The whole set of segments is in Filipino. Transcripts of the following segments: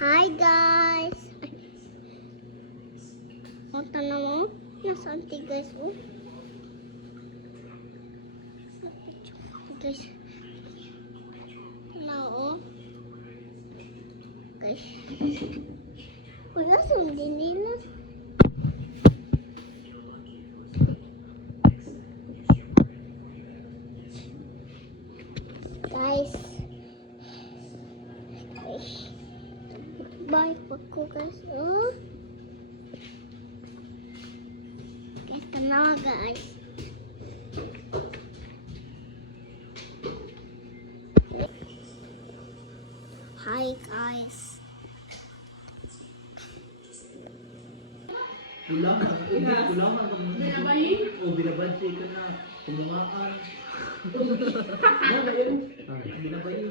Hi guys! O, tanong mo? Nasaan ti guys? Oh. Guys. Tanong oh. Guys. Wala sundin nila. Guys. Bye po guys. Oh. Guys, tanawa guys. Hi guys. Kulangan, kulangan. Binabayin? O, binabadsi ka na. Kumungaan. Binabayin.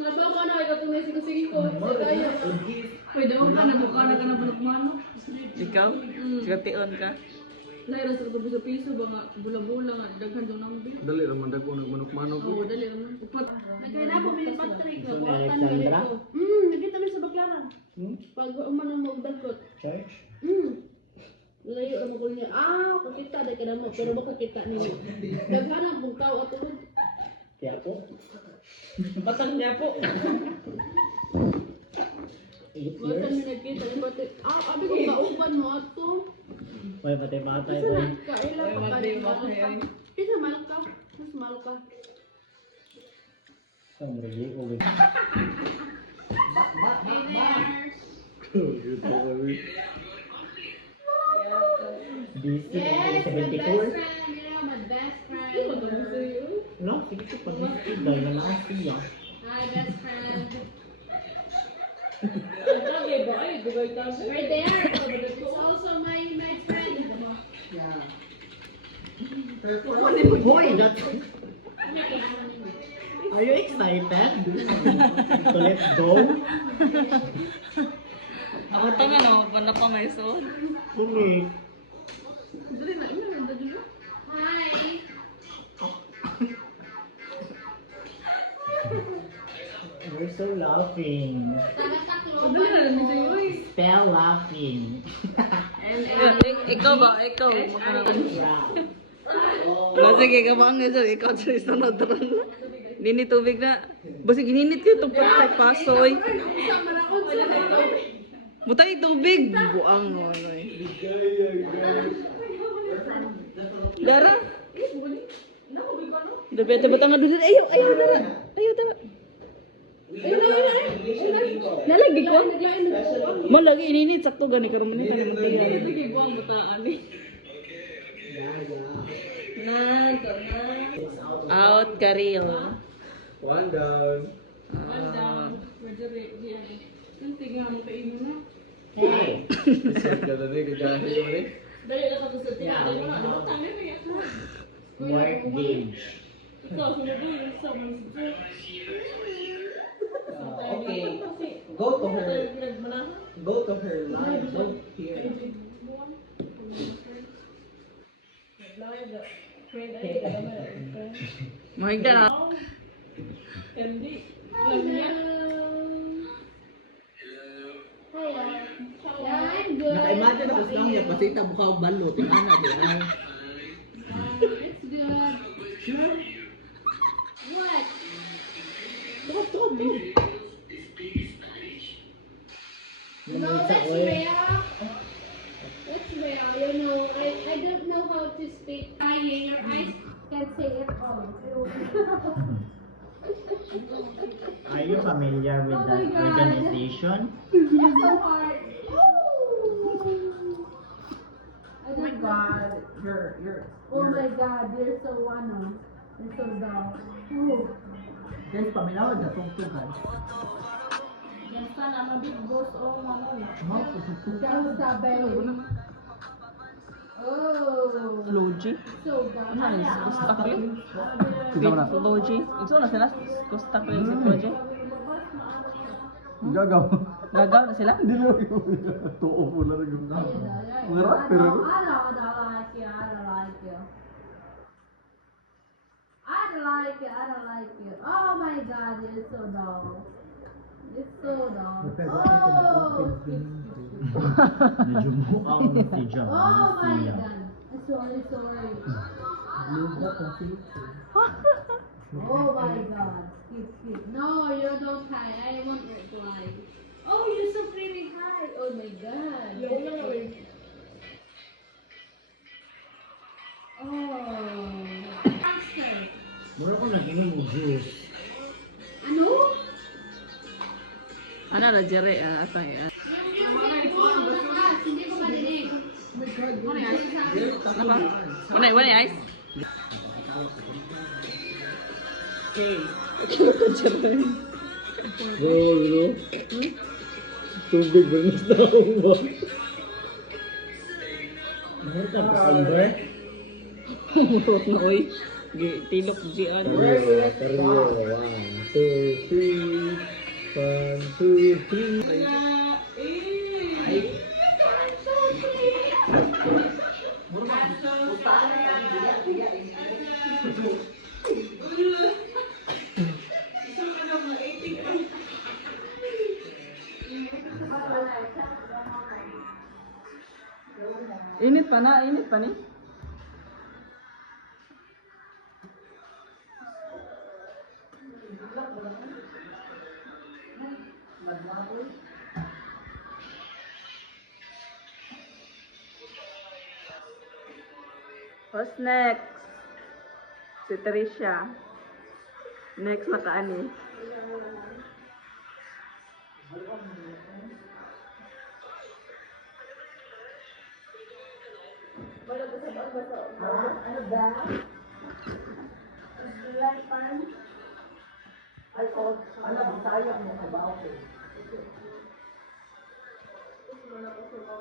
Nado ko na ikaw tunay sige ko. Pwede mo ka nagmukha na ka na manok-manok. Ikaw? Sigatiun ka? Lahira sa piso-piso ba nga bula-bula nga daghan do nang bi. Dali raman dago nagmanok-manok ko. Oo, dali naman. Nagkaya na po may Patrick ko. Alexandra? Nakita mi sa Baclaran. Pag umanon mo og dagkot. Church? Layo ang ko niya. Pakita dai kada mo pero bako kita nimo. Daghan ang bungkaw ato. Kaya po? Batang niya po. 8 Wala years? mi nagkita ni Pati. Abi ko kauban mo ato. May batay-batay Isa ko. na kaila pa ka. Isa malka. Mas malka. Samrigi ko. DC 74? My best friend. No, sige ko pag dahil na siya. Hi, best friend. Right there. It's also my friend. Boy, that's... Are you excited to let go? Ako to nga no, banda pa may son. Kumi. Hi. You're so laughing. Spell laughing. Ikaw ba? Ikaw. Sige, ikaw ba ang nasa? Ikaw sa sunod ron. Nini tubig na. Basta gininit ko itong patay pasoy. Butay tubig. Buang no. Gara? Dapat butang nga doon. Ayaw, ayaw dara. Ayaw dara. Nalagi ko. Malagi ininit sakto gani karon man ni magtagal. Lagi ko ang butaan ni. Out kariyo. One down. Hey. Ganda na kagahin mo rin. Dali na ka sa tiyan. Dali na ka Mark Gage. Ikaw, sumubo yung sa mga Okay. Go to her. Go to her line. Don't here. Mahigda na. Candy. Naka-imagine na kasi lang niya pasita mukha ang balo. Tingnan na din ay. It's good. Sure. What? Bakit to? No, that's real. That's real. You know, I don't know how to speak. Your eyes can say it all. Are you familiar with that organization? It's so hard. Oh my god. You're Oh my God, you're so wano. You're so dumb. Oh. guys, paminaw na tungtugan. Yan sana, I'm a big boss. Oh, mama. Mo, tutugtugan. Ikaw sabi. Oh. Logi. So dumb. Nice. Gusto ko yun. Tignan mo na. Logi. Ikaw na sila. Gusto ko yun si project. Gagaw. Gagaw na sila. Hindi lang yun. Tuo po na rin yung na. Mga rapper. I don't like you. I don't like you. I don't like it. I don't like it. Oh my god, you're so dull. It's so dull. Oh, Medyo mukhang si Jam. oh my god. Sorry, sorry. Oh my god. Skip. No, you don't hide. I won't reply. Oh, you're so pretty high. Oh my god. Oh. Faster. Mura ko nag-inom mo juice. Ano? Ano na, Jerry, atang yan. Yung music mo ang lakas. Hindi ko marinig. Ano ba? Wala ice? Bro, tubig ba na sa akong ba? Mahal ka pa Amber? Murot na, oy. Tilok di ano. Seryo. 1, 2, 3. 1, 2, 3. Init pa ni. What's next? Si Tricia. Next na kaani.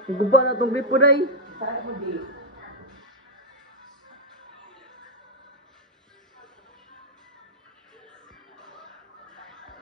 Guba na tong bipo day.